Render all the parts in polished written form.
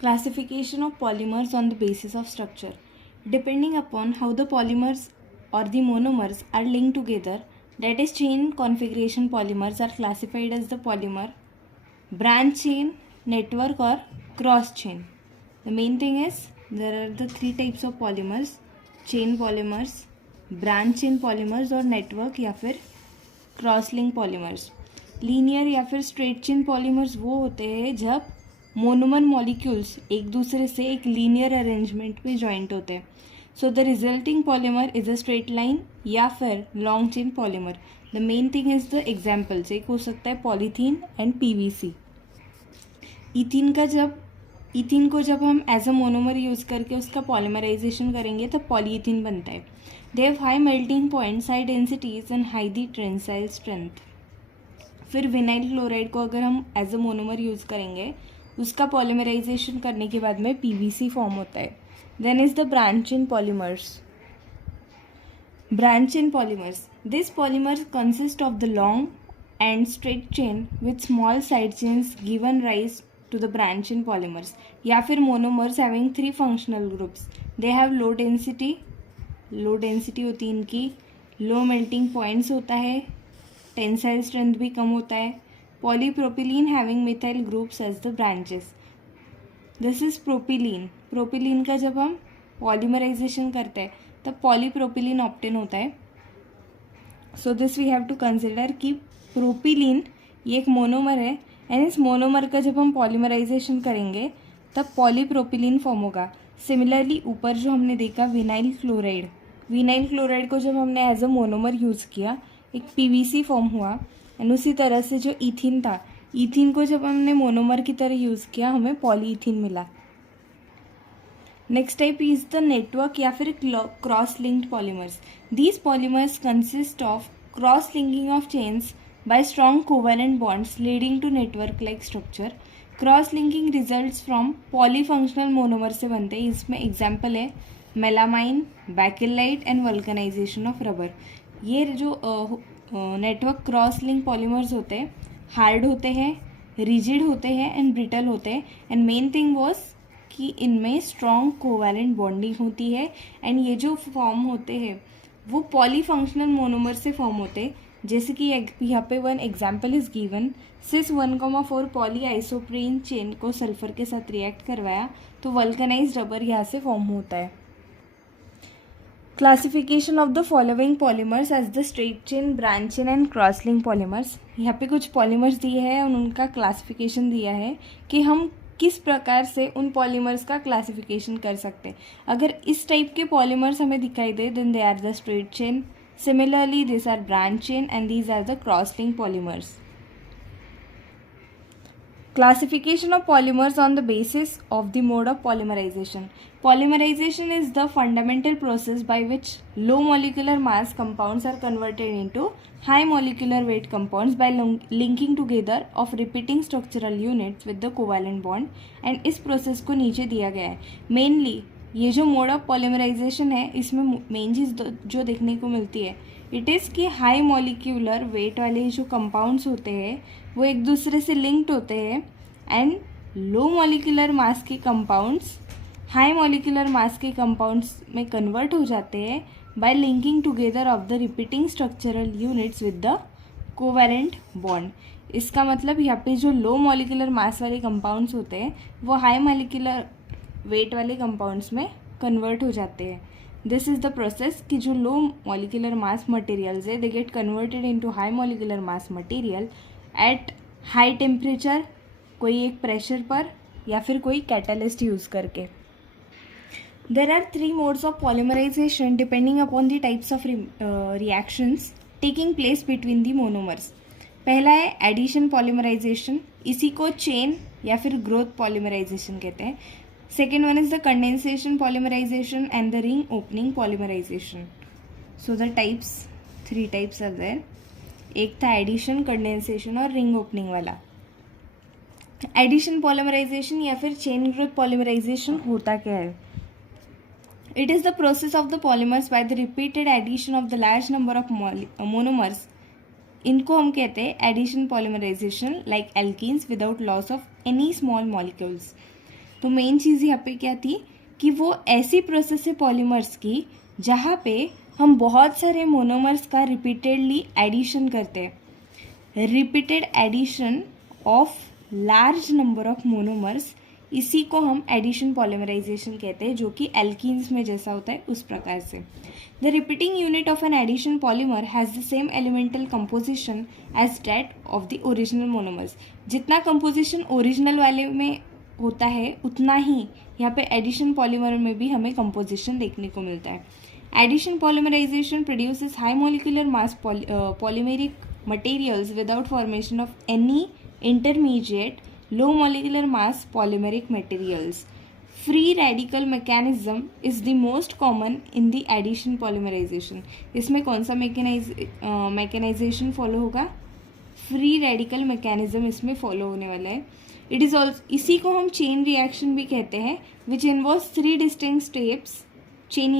Classification of polymers on the basis of structure. Depending upon how the polymers or the monomers are linked together, that is chain configuration polymers are classified as the polymer, branch chain, network or cross chain. The main thing is there are the three types of polymers: chain polymers, branch chain polymers और network या फिर cross link polymers. Linear या फिर straight chain polymers वो होते हैं जब monomer molecules एक दूसरे से एक लीनियर अरेंजमेंट में जॉइंट होते हैं. So the resulting polymer is a straight line या फिर long chain polymer. The main thing is the examples. एक हो सकता है पॉलीथीन एंड पीवीसी. इथीन को जब हम एज अ मोनोमर यूज़ करके उसका पॉलीमराइजेशन करेंगे तब पॉलीथीन बनता है. They have high melting points, high densities and high the tensile strength. फिर विनाइल क्लोराइड को अगर हम एज अ मोनोमर यूज़ करेंगे उसका पॉलीमराइजेशन करने के बाद में पीवीसी फॉर्म होता है. Then is the branch in polymers. Branch in polymers. This polymers consist of the long and straight chain with small side chains given rise to the branch in polymers. या फिर monomers having three functional groups. They have low density होती है इनकी, low melting points होता है, tensile strength भी कम होता है. Polypropylene having methyl groups as the branches. This is propylene का जब हम polymerization करते हैं तब polypropylene ऑप्टेन होता है. So this we have to consider कि propylene ये एक मोनोमर है एंड इस मोनोमर का जब हम पॉलीमराइजेशन करेंगे तब पॉलीप्रोपिलीन फॉर्म होगा. सिमिलरली ऊपर जो हमने देखा विनाइल क्लोराइड को जब हमने एज अ मोनोमर यूज़ किया एक पीवीसी फॉर्म हुआ. एंड उसी तरह से जो ईथीन था, ईथीन को जब हमने मोनोमर की तरह यूज़ किया हमें पॉलीईथीन मिला. Next type is the network या फिर cross linked polymers. These polymers consist of cross linking of chains by strong covalent bonds leading to network like structure. Cross linking results from polyfunctional monomer से बनते हैं. इसमें example है melamine, bakelite and vulcanization of rubber. ये जो network cross link polymers होते हैं hard होते हैं, रिजिड होते हैं एंड ब्रिटल होते हैं. एंड मेन थिंग वॉज कि इनमें स्ट्रॉन्ग कोवैलेंट बॉन्डिंग होती है एंड ये जो फॉर्म होते हैं वो पॉलीफंक्शनल मोनोमर से फॉर्म होते हैं. जैसे कि यहाँ पे one example is given. Cis 1,4 poly isoprene chain को सल्फर के साथ रिएक्ट करवाया तो वल्कनाइज्ड रबर यहाँ से फॉर्म होता है. Classification of the following polymers as the straight chain, branch chain and cross link polymers. यहाँ पे कुछ पॉलीमर्स दिए हैं और उनका क्लासिफिकेशन दिया है कि हम किस प्रकार से उन पॉलीमर्स का क्लासिफिकेशन कर सकते हैं. अगर इस टाइप के पॉलीमर्स हमें दिखाई दे then they are the straight chain. Similarly, these are branch chain and these are the cross-linked polymers. Classification of polymers on the basis of the mode of polymerization. Polymerization is the fundamental process by which low molecular mass compounds are converted into high molecular weight compounds by linking together of repeating structural units with the covalent bond. And इस process को नीचे दिया गया है. Mainly ये जो mode of polymerization है इसमें मेन चीज़ जो देखने को मिलती है इट इज़ कि हाई मॉलिक्यूलर वेट वाले जो कंपाउंड्स होते हैं वो एक दूसरे से लिंक्ड होते हैं एंड लो मॉलिक्यूलर मास के कंपाउंड्स हाई मॉलिक्यूलर मास के कंपाउंड्स में कन्वर्ट हो जाते हैं bye linking together of the repeating structural units with the covalent bond. इसका मतलब यहाँ पे जो लो मॉलिक्यूलर मास वाले कंपाउंड्स होते हैं वो हाई मॉलिक्यूलर वेट वाले कंपाउंड्स में कन्वर्ट हो जाते हैं. दिस इज़ द प्रोसेस कि जो लो मॉलिक्यूलर मास मटेरियल्स है they get converted into high molecular mass material at high temperature, कोई एक प्रेशर पर या फिर कोई कैटालिस्ट यूज़ करके. There are 3 modes of polymerization depending upon the types of reactions taking place between the monomers. पहला है एडिशन पॉलीमराइजेशन, इसी को चेन या फिर ग्रोथ पॉलीमराइजेशन कहते हैं. Second one is the condensation polymerization and the ring opening polymerization. So the types, 3 types are there. एक था एडिशन, कंडेंसेशन और रिंग ओपनिंग वाला. एडिशन पॉलीमराइजेशन या फिर चेन ग्रोथ पॉलीमराइजेशन होता क्या है? It is the process of the polymers by the repeated addition of the large number of monomers. इनको हम कहते हैं addition polymerization like alkenes without loss of any small molecules. तो मेन चीज़ यहाँ पे क्या थी कि वो ऐसी प्रोसेस है पॉलीमर्स की जहाँ पे हम बहुत सारे मोनोमर्स का रिपीटेडली एडिशन करते हैं। Repeated addition of large number of monomers, इसी को हम एडिशन पॉलीमराइजेशन कहते हैं, जो कि एल्कीन्स में जैसा होता है उस प्रकार से। The repeating unit of an addition polymer has the same elemental composition as that of the original monomers. जितना कंपोजिशन ओरिजिनल वाले में होता है उतना ही यहाँ पे एडिशन पॉलीमर में भी हमें कंपोजिशन देखने को मिलता है। Addition polymerization produces high molecular mass polymeric materials without formation of any intermediate low molecular mass polymeric materials. Free radical mechanism is the most common in the addition polymerization. इसमें कौन सा मैकेनाइजेशन फॉलो होगा? Free radical mechanism इसमें follow होने वाला है। It is also, इसी को हम चेन रिएक्शन भी कहते हैं, which involves 3 distinct steps: chain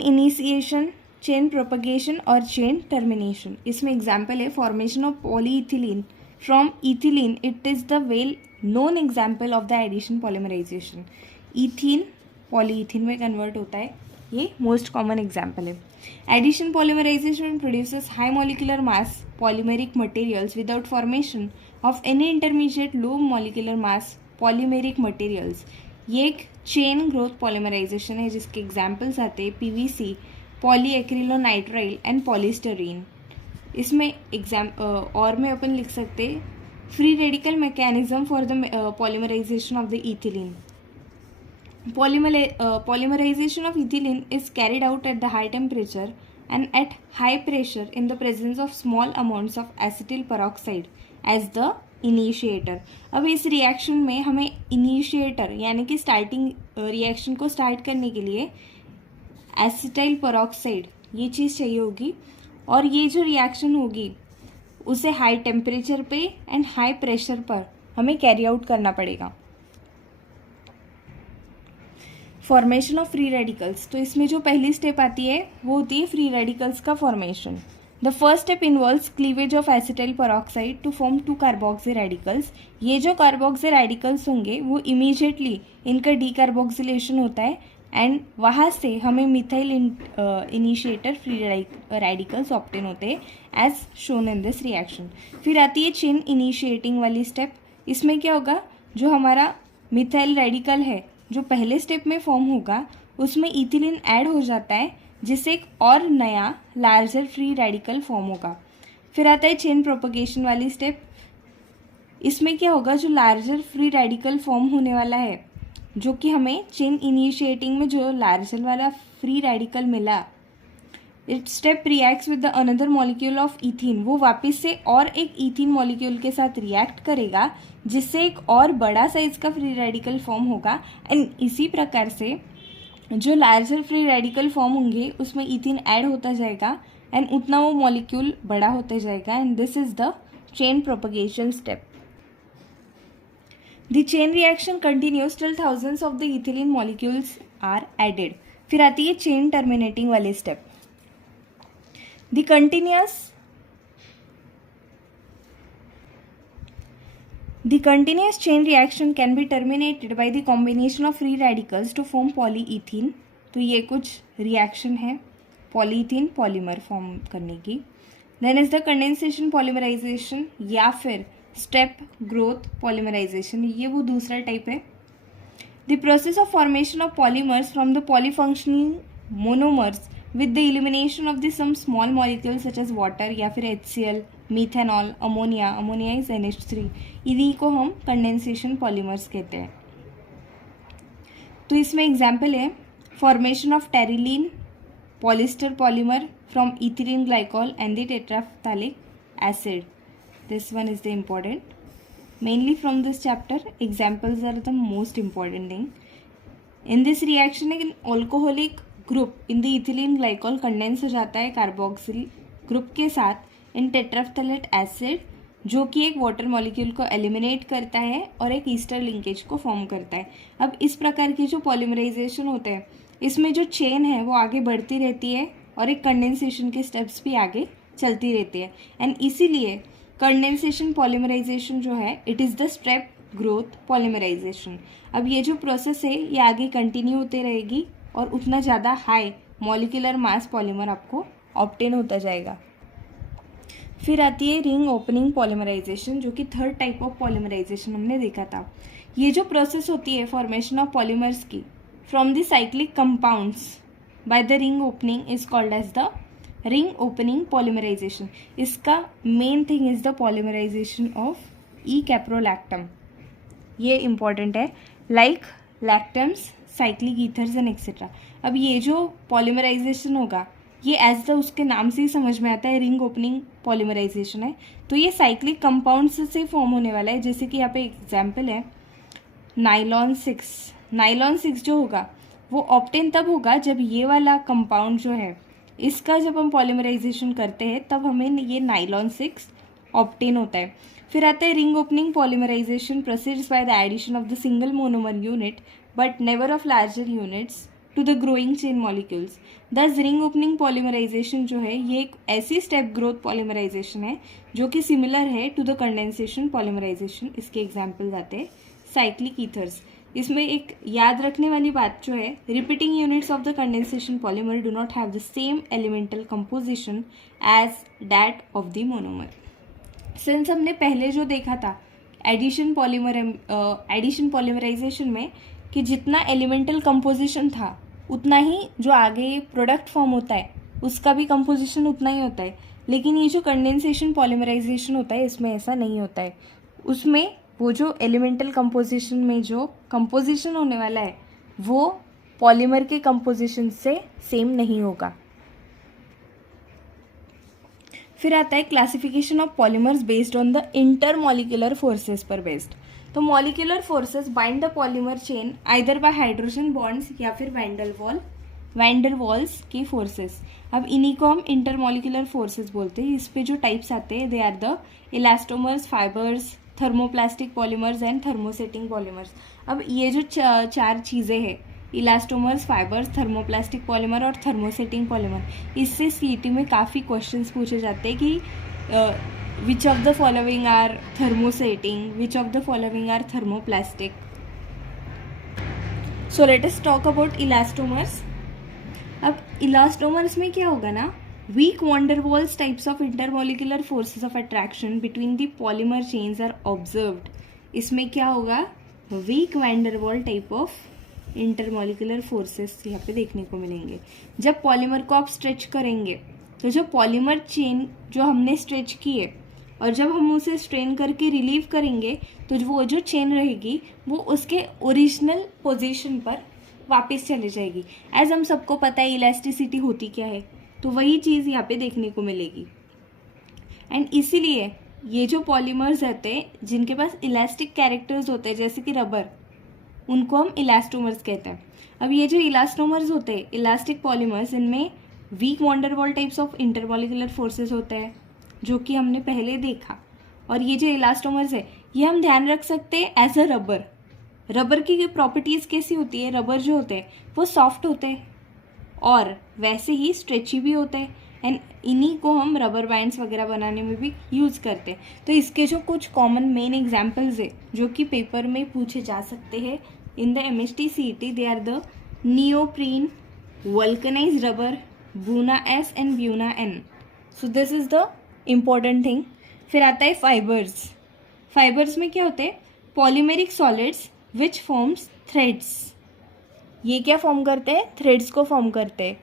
initiation, chain propagation और चेन टर्मिनेशन। इसमें एग्जाम्पल है formation of polyethylene from ethylene. It is the well known example of the addition polymerization. Ethene polyethene में कन्वर्ट होता है, ये मोस्ट कॉमन एग्जाम्पल है। Addition polymerization produces high molecular mass polymeric materials without formation of any intermediate low molecular mass polymeric materials. ये एक chain growth polymerisation है जिसके examples आते हैं पीवीसी, पॉलीएक्रिलोनाइट्राइल एंड पॉलीस्टरीन। इसमें और में अपन लिख सकते free radical mechanism for the polymerization of the ethylene. Polymerization of ethylene is carried out at the high temperature and at high pressure in the presence of small amounts of acetyl peroxide as the initiator. अब इस reaction में हमें initiator यानी कि starting reaction को start करने के लिए एसिटाइल पेरोक्साइड ये चीज़ चाहिए होगी, और ये जो रिएक्शन होगी उसे हाई टेम्परेचर पे एंड हाई प्रेशर पर हमें कैरी आउट करना पड़ेगा। फॉर्मेशन ऑफ फ्री रेडिकल्स, तो इसमें जो पहली स्टेप आती है वो होती है फ्री रेडिकल्स का formation. The first step involves cleavage of acetyl peroxide to form 2 carboxy radicals. ये जो कार्बोक्सी रेडिकल्स होंगे वो इमीडिएटली इनका डीकार्बोक्सिलेशन होता है एंड वहाँ से हमें methyl initiator free radicals obtain होते हैं as shown in this reaction. फिर आती है चेन इनिशिएटिंग वाली स्टेप। इसमें क्या होगा, जो हमारा मिथाइल रेडिकल है जो पहले स्टेप में फॉर्म होगा उसमें इथिलीन ऐड हो जाता है जिससे एक और नया लार्जर फ्री रेडिकल फॉर्म होगा। फिर आता है चेन प्रोपगेशन वाली स्टेप। इसमें क्या होगा, जो लार्जर फ्री रेडिकल फॉर्म होने वाला है, जो कि हमें चेन इनिशिएटिंग में जो लार्जर वाला फ्री रेडिकल मिला, it step reacts with the another molecule of ethene. वो वापस से और एक इथीन मॉलिक्यूल के साथ रिएक्ट करेगा जिससे एक और बड़ा साइज का फ्री रेडिकल फॉर्म होगा एंड इसी प्रकार से जो लार्जर फ्री रेडिकल फॉर्म होंगे उसमें इथीन ऐड होता जाएगा एंड उतना वो मॉलिक्यूल बड़ा होता जाएगा and this is the chain propagation step. The chain reaction continues till thousands of the ethylene molecules are added. फिर आती है चेन टर्मिनेटिंग वाली स्टेप। The continuous chain reaction can be terminated by the combination of free radicals to form polyethene। तो ये कुछ reaction है polythene polymer form करने की। Then is the condensation polymerization या फिर स्टेप ग्रोथ पॉलीमराइजेशन, ये वो दूसरा टाइप है। The process of formation of polymers from the polyfunctioning monomers with the elimination of the some small molecules such as water या फिर HCl, methanol, ammonia is NH3, इन्हीं को हम कंडेंसेशन पॉलीमर्स कहते हैं। तो इसमें एग्जाम्पल है formation of terylene polyester polymer from ethylene glycol and the terephthalic acid. This one is the important mainly from this chapter. Examples are the most important thing in this reaction. An alcoholic group in the ethylene glycol condense हो जाता है carboxyl group के साथ इन टेट्राफ्थैलेट acid, जो कि एक water molecule को eliminate करता है और एक ईस्टर लिंकेज को फॉर्म करता है। अब इस प्रकार की जो पॉलीमराइजेशन होता है इसमें जो चेन है वो आगे बढ़ती रहती है और एक कंडेंसेशन के स्टेप्स भी आगे चलती रहती है एंड इसीलिए कंडेंसेशन पॉलीमराइजेशन जो है it is the step growth polymerization. अब ये जो प्रोसेस है ये आगे कंटिन्यू होते रहेगी और उतना ज़्यादा हाई मॉलिक्यूलर मास पॉलीमर आपको ऑब्टेन होता जाएगा। फिर आती है रिंग ओपनिंग पॉलीमराइजेशन, जो कि थर्ड टाइप ऑफ पॉलीमराइजेशन हमने देखा था। ये जो प्रोसेस होती है फॉर्मेशन ऑफ पॉलीमर्स की from the cyclic compounds by the ring opening is called as the ring opening polymerization. इसका main thing is the polymerization of E caprolactam. ये इंपॉर्टेंट है, like lactams, cyclic ethers and etcetera. अब ये जो polymerisation होगा ये as the उसके नाम से ही समझ में आता है रिंग ओपनिंग पॉलीमराइजेशन है, तो ये साइक्लिक कंपाउंड्स से फॉर्म होने वाला है। जैसे कि यहाँ पे एग्जाम्पल है नाइलॉन 6। नाइलॉन 6 जो होगा वो ऑब्टेन तब होगा जब ये वाला कंपाउंड जो है इसका जब हम पॉलीमराइजेशन करते हैं तब हमें ये नाइलॉन 6 ऑब्टेन होता है। फिर आता है ring opening polymerization proceeds by the addition of the single monomer unit but never of larger units to the growing chain molecules. Thus ring opening polymerization जो है ये एक ऐसी स्टेप ग्रोथ पॉलीमराइजेशन है जो कि सिमिलर है टू द कंडेंसेशन पॉलीमराइजेशन। इसके एग्जाम्पल्स आते हैं साइक्लिक ईथर्स। इसमें एक याद रखने वाली बात जो है repeating units of the condensation polymer do not have the same elemental composition as that of the monomer. Since हमने पहले जो देखा था एडिशन पॉलीमराइजेशन में कि जितना एलिमेंटल कंपोजिशन था उतना ही जो आगे प्रोडक्ट फॉर्म होता है उसका भी कंपोजिशन उतना ही होता है, लेकिन ये जो कंडेंसेशन पॉलीमराइजेशन होता है इसमें ऐसा नहीं होता है। उसमें वो जो एलिमेंटल कंपोजिशन में जो कंपोजिशन होने वाला है वो पॉलीमर के कंपोजिशन से सेम नहीं होगा। फिर आता है classification of polymers based on the intermolecular forces पर बेस्ड। तो molecular forces bind the polymer chain either bye hydrogen bonds या फिर वैंडर वॉल्स की फोर्सेस। अब इन्हीं को हम इंटरमॉलिक्यूलर फोर्सेस बोलते हैं। इस पे जो टाइप्स आते हैं they are the elastomers, fibres, thermoplastic polymers and thermosetting polymers. अब ये जो चार चीज़ें हैं इलास्टोमर्स, फाइबर्स, थर्मोप्लास्टिक पॉलीमर और थर्मोसेटिंग पॉलीमर, इससे सीईटी में काफ़ी क्वेश्चंस पूछे जाते हैं कि which of the following are thermosetting, which of the following are thermoplastic. So let us talk about elastomers. अब इलास्टोमर्स में क्या होगा ना, weak van der Waals types of intermolecular forces of attraction between the polymer chains are observed। इसमें क्या होगा, weak van der Waals type of intermolecular forces यहाँ पे देखने को मिलेंगे। जब पॉलीमर को आप स्ट्रेच करेंगे तो जो पॉलीमर चेन जो हमने स्ट्रेच की है और जब हम उसे स्ट्रेन करके रिलीव करेंगे तो वो जो चेन रहेगी वो उसके ओरिजिनल पोजीशन पर वापस चले जाएगी। एज हम सबको पता है इलास्टिसिटी होती क्या है, तो वही चीज़ यहाँ पे देखने को मिलेगी। एंड इसीलिए ये जो पॉलीमर्स रहते हैं जिनके पास इलास्टिक कैरेक्टर्स होते हैं जैसे कि रबर, उनको हम इलास्टोमर्स कहते हैं। अब ये जो इलास्टोमर्स होते हैं इलास्टिक पॉलीमर्स, इनमें weak van der Waals types of intermolecular forces होते हैं जो कि हमने पहले देखा। और ये जो इलास्टोमर्स है ये हम ध्यान रख सकते हैं एज अ रबर। रबर की प्रॉपर्टीज़ कैसी होती है, रबर जो होते हैं वो सॉफ्ट होते हैं और वैसे ही स्ट्रेची भी होते हैं एंड इन्हीं को हम रबर बैंड्स वगैरह बनाने में भी यूज़ करते हैं। तो इसके जो कुछ कॉमन मेन एग्जांपल्स है जो कि पेपर में पूछे जा सकते हैं in the MHT CET, they are the neoprene, vulcanized rubber, buna S and buna N. So this is the important thing. फिर आता है फाइबर्स। फाइबर्स में क्या होते हैं, polymeric solids which forms threads. ये क्या फॉर्म करते हैं, थ्रेड्स को फॉर्म करते हैं।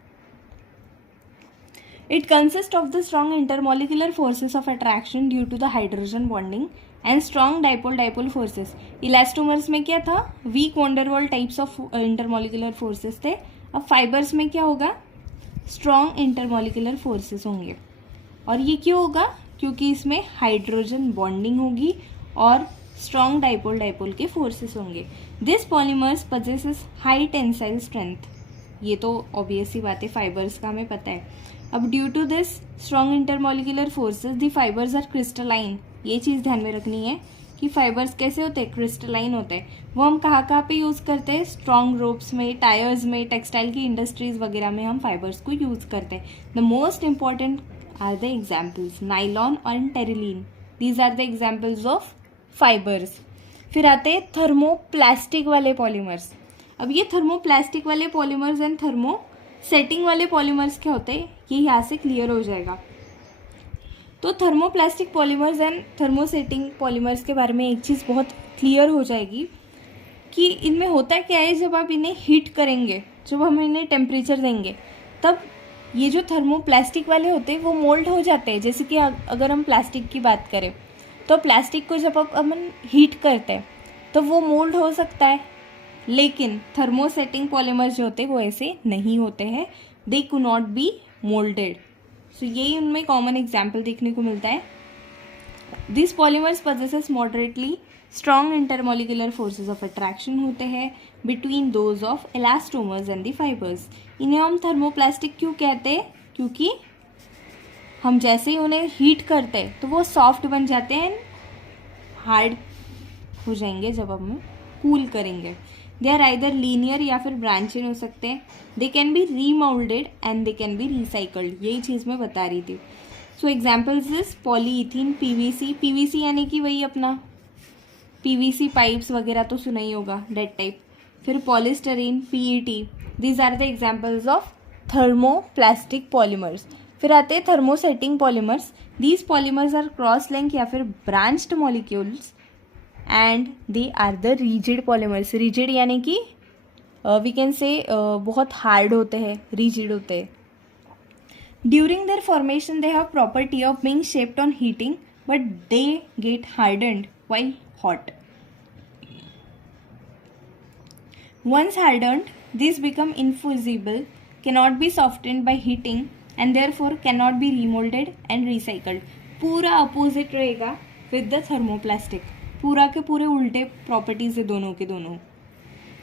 It consist of the strong intermolecular forces of attraction due to the hydrogen bonding and strong dipole forces. Elastomers में क्या था, weak van der Waals types of intermolecular forces थे। अब फाइबर्स में क्या होगा, स्ट्रॉन्ग इंटरमॉलिक्यूलर फोर्सेस होंगे। और ये क्यों होगा, क्योंकि इसमें हाइड्रोजन बॉन्डिंग होगी और स्ट्रॉन्ग डाइपोल के फोर्सेस होंगे। This polymers possesses high tensile strength. ये तो ऑब्वियस ही बात है, फाइबर्स का हमें पता है। अब due to this strong intermolecular forces the fibres are crystalline. ये चीज़ ध्यान में रखनी है कि फाइबर्स कैसे होते हैं, क्रिस्टलाइन होते हैं। वो हम कहाँ पे यूज़ करते हैं, स्ट्रॉन्ग रोप्स में, टायर्स में, टेक्सटाइल की इंडस्ट्रीज वगैरह में हम फाइबर्स को यूज़ करते हैं। The most important are the examples nylon और terylene. These are the examples of fibres. फिर आते हैं थर्मोप्लास्टिक वाले पॉलीमर्स। अब ये थर्मोप्लास्टिक वाले पॉलीमर्स एंड थर्मोसेटिंग वाले पॉलीमर्स क्या होते हैं, ये यहाँ से क्लियर हो जाएगा। तो thermoplastic polymers and thermosetting polymers के बारे में एक चीज़ बहुत क्लियर हो जाएगी कि इनमें होता क्या है, जब आप इन्हें हीट करेंगे, जब हम इन्हें टेम्परेचर देंगे, तब ये जो थर्मोप्लास्टिक वाले होते हैं वो मोल्ड हो जाते हैं। जैसे कि अगर हम प्लास्टिक की बात करें तो प्लास्टिक को जब अपन हीट करते हैं तो वो मोल्ड हो सकता है, लेकिन थर्मोसेटिंग पॉलीमर्स जो होते हैं वो ऐसे नहीं होते हैं, they could not be moulded. So यही उनमें कॉमन एग्जाम्पल देखने को मिलता है। This polymers possesses moderately strong intermolecular forces of attraction होते हैं between those of elastomers and the fibres. इन्हें हम थर्मोप्लास्टिक क्यों कहते हैं, क्योंकि हम जैसे ही उन्हें हीट करते हैं तो वो सॉफ्ट बन जाते हैं, हार्ड हो जाएंगे जब हम कूल करेंगे। दे आर आइदर लीनियर या फिर ब्रांचेड हो सकते हैं। They can be remoulded and they can be recycled, यही चीज़ मैं बता रही थी। So examples is polyethene, PVC, PVC यानी कि वही अपना पीवीसी पाइप्स वगैरह तो सुना ही होगा, डेट टाइप। फिर polystyrene, PET, these are the examples of thermoplastic polymers. फिर आते हैं thermosetting polymers. These polymers are cross link या फिर branched molecules and they are the rigid polymers. Rigid यानी कि वी कैन से बहुत हार्ड होते हैं, रिजिड होते हैं। During their formation they have property of being shaped on heating but they get hardened while hot. Once hardened, these become infusible, cannot be softened by heating and therefore cannot be remolded and recycled. पूरा opposite रहेगा with the thermoplastic, पूरा के पूरे उल्टे properties है दोनों के दोनों।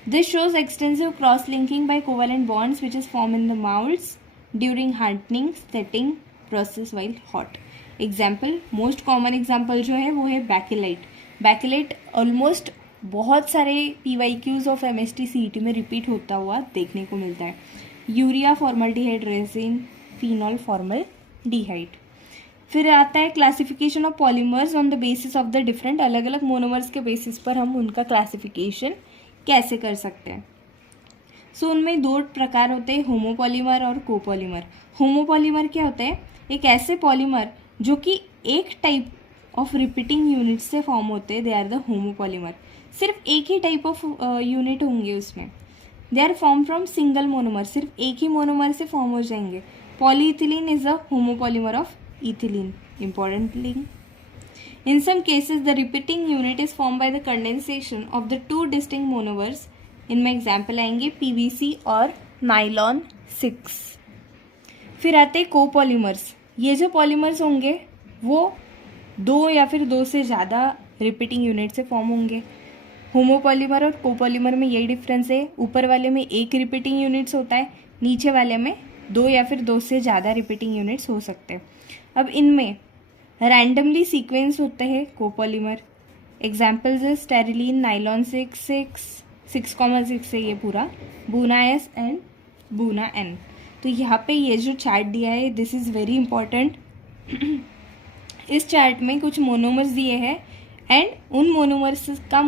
This shows extensive cross-linking by covalent bonds which is formed in the molds during hardening, setting process while hot. Example, most common example जो है वो है बैकेलाइट। बैकेलाइट ऑलमोस्ट बहुत सारे PYQs ऑफ MST CET में रिपीट होता हुआ देखने को मिलता है। Urea formaldehyde resin, phenol formaldehyde. फिर आता है classification of polymers on the basis of the different, अलग अलग मोनोमर्स के बेसिस पर हम उनका क्लासिफिकेशन कैसे कर सकते हैं। सो उनमें दो प्रकार होते हैं, होमोपॉलीमर और कोपॉलीमर। होमोपॉलीमर क्या होता है, एक ऐसे पॉलीमर जो कि एक टाइप ऑफ रिपीटिंग यूनिट से फॉर्म होते हैं, दे आर द होमोपॉलीमर। सिर्फ एक ही टाइप ऑफ यूनिट होंगे उसमें। They are form from single monomer, सिर्फ एक ही मोनोमर से फॉर्म हो जाएंगे। Polyethylene is a homopolymer of ethylene, important link. In some cases, the repeating unit is formed by the condensation of the two distinct monomers. इनमें example आएंगे PVC और nylon 6। फिर आते हैं कोपॉलीमर्स। ये जो पॉलीमर्स होंगे वो दो या फिर दो से ज़्यादा रिपीटिंग यूनिट से फॉर्म होंगे। होमोपॉलीमर और कोपॉलीमर में यही डिफरेंस है, ऊपर वाले में एक रिपीटिंग यूनिट्स होता है, नीचे वाले में दो या फिर दो से ज़्यादा रिपीटिंग यूनिट्स हो सकते हैं। अब इनमें रैंडमली सीक्वेंस होते हैं कोपॉलीमर। एग्जाम्पल्स है स्टेरिलीन, नाइलॉन 6,6,6 है ये पूरा, buna S and buna N। तो यहाँ पे ये जो चार्ट दिया है दिस इज़ वेरी इंपॉर्टेंट। इस चार्ट में कुछ मोनोमर्स दिए हैं एंड उन मोनोमर्स का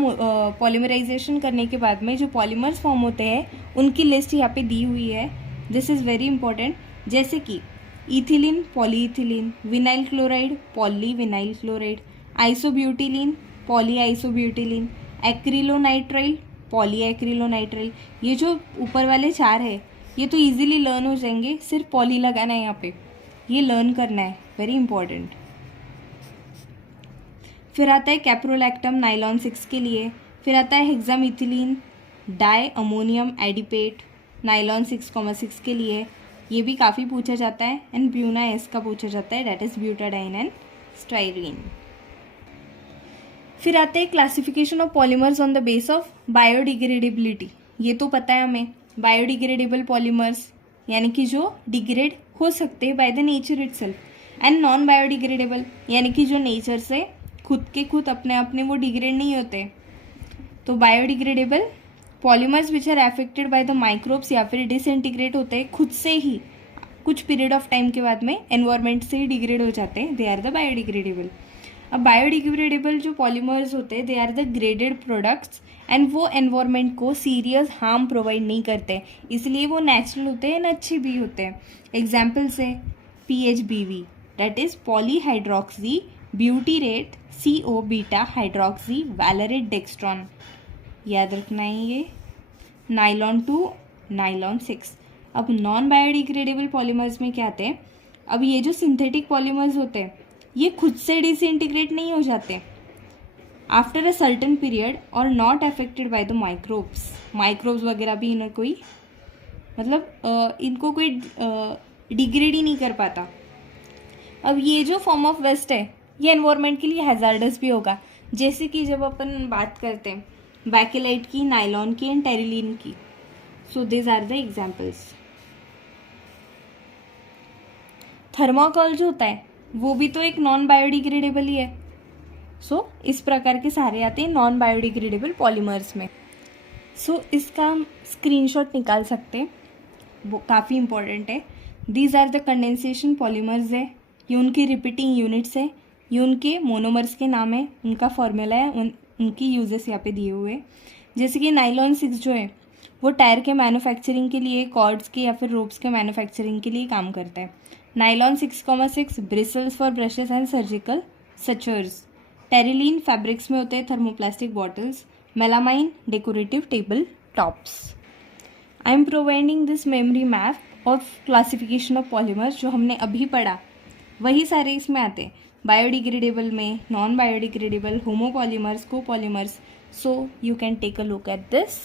पॉलीमराइजेशन करने के बाद में जो पॉलीमर्स फॉर्म होते हैं उनकी लिस्ट यहाँ पे दी हुई है। This is very important. जैसे कि ethylene, polyethylene, vinyl chloride, polyvinyl chloride, isobutylene, polyisobutylene, acrylonitrile, polyacrylonitrile. ये जो ऊपर वाले चार है ये तो इजीली लर्न हो जाएंगे, सिर्फ पॉली लगाना है यहाँ पे, ये लर्न करना है, वेरी इंपॉर्टेंट। फिर आता है कैप्रोलैक्टम नाइलॉन 6 के लिए। फिर आता है हेक्सामिथिलीन डाई अमोनियम एडिपेट नाइलॉन 6,6 के लिए, ये भी काफ़ी पूछा जाता है। एंड ब्यूना S का पूछा जाता है, that is butadiene and styrene. फिर आते हैं classification of polymers on the base of biodegradability. ये तो पता है हमें, बायोडिग्रेडेबल पॉलीमर्स यानी कि जो डिग्रेड हो सकते हैं by the nature itself, and non biodegradable यानी कि जो नेचर से खुद के खुद अपने अपने वो डिग्रेड नहीं होते। तो biodegradable polymers which are affected by the microbes या फिर डिसइंटीग्रेट होते हैं खुद से ही, कुछ पीरियड ऑफ टाइम के बाद में एनवायरमेंट से ही डिग्रेड हो जाते हैं, दे आर द बायोडिग्रेडेबल। अब बायोडिग्रेडेबल जो पॉलीमर्स होते हैं they are the graded products and वो एनवायरनमेंट को सीरियस हार्म प्रोवाइड नहीं करते, इसलिए वो नेचुरल होते हैं एंड अच्छे भी होते हैं. एग्जाम्पल्स है PHBV, that is polyhydroxy butyrate CO beta hydroxy valerate dextron. याद रखना है ये. Nylon 2, nylon 6. अब नॉन बायोडिग्रेडेबल पॉलीमर्स में क्या आते हैं? अब ये जो सिंथेटिक पॉलीमर्स होते हैं ये खुद से डिसइंटीग्रेट नहीं हो जाते आफ्टर अ सर्टेन पीरियड और not affected by the microbes. Microbes वगैरह भी इन्हें कोई इनको कोई डिग्रेड ही नहीं कर पाता. अब ये जो फॉर्म ऑफ वेस्ट है ये एनवायरनमेंट के लिए हैजार्डस भी होगा, जैसे कि जब अपन बात करते हैं बैकेलाइट की, नाइलॉन की एंड टेरिलीन की. So this are the examples. Thermocol जो होता है वो भी तो एक नॉन बायोडिग्रेडेबल ही है. सो इस प्रकार के सारे आते हैं नॉन बायोडिग्रेडेबल पॉलीमर्स में. सो इसका हम स्क्रीनशॉट निकाल सकते हैं, वो काफ़ी इंपॉर्टेंट है. These are the condensation polymers है, ये उनकी रिपीटिंग यूनिट्स है, ये उनके मोनोमर्स के नाम है, उनका फॉर्मूला है, उनकी यूजेस यहाँ पे दिए हुए हैं. जैसे कि नाइलॉन 6 जो है वो टायर के मैन्युफैक्चरिंग के लिए, कॉर्ड्स के या फिर रोप्स के मैन्युफैक्चरिंग के लिए काम करता है. Nylon 6,6 bristles for brushes and surgical sutures. Terylene fabrics में होते हैं, thermoplastic bottles. Melamine decorative table tops. I am providing this memory map of classification of polymers. जो हमने अभी पढ़ा वही सारे इसमें आते हैं, बायोडिग्रेडेबल में, non biodegradable, homopolymers, copolymers. So you can take a look at this.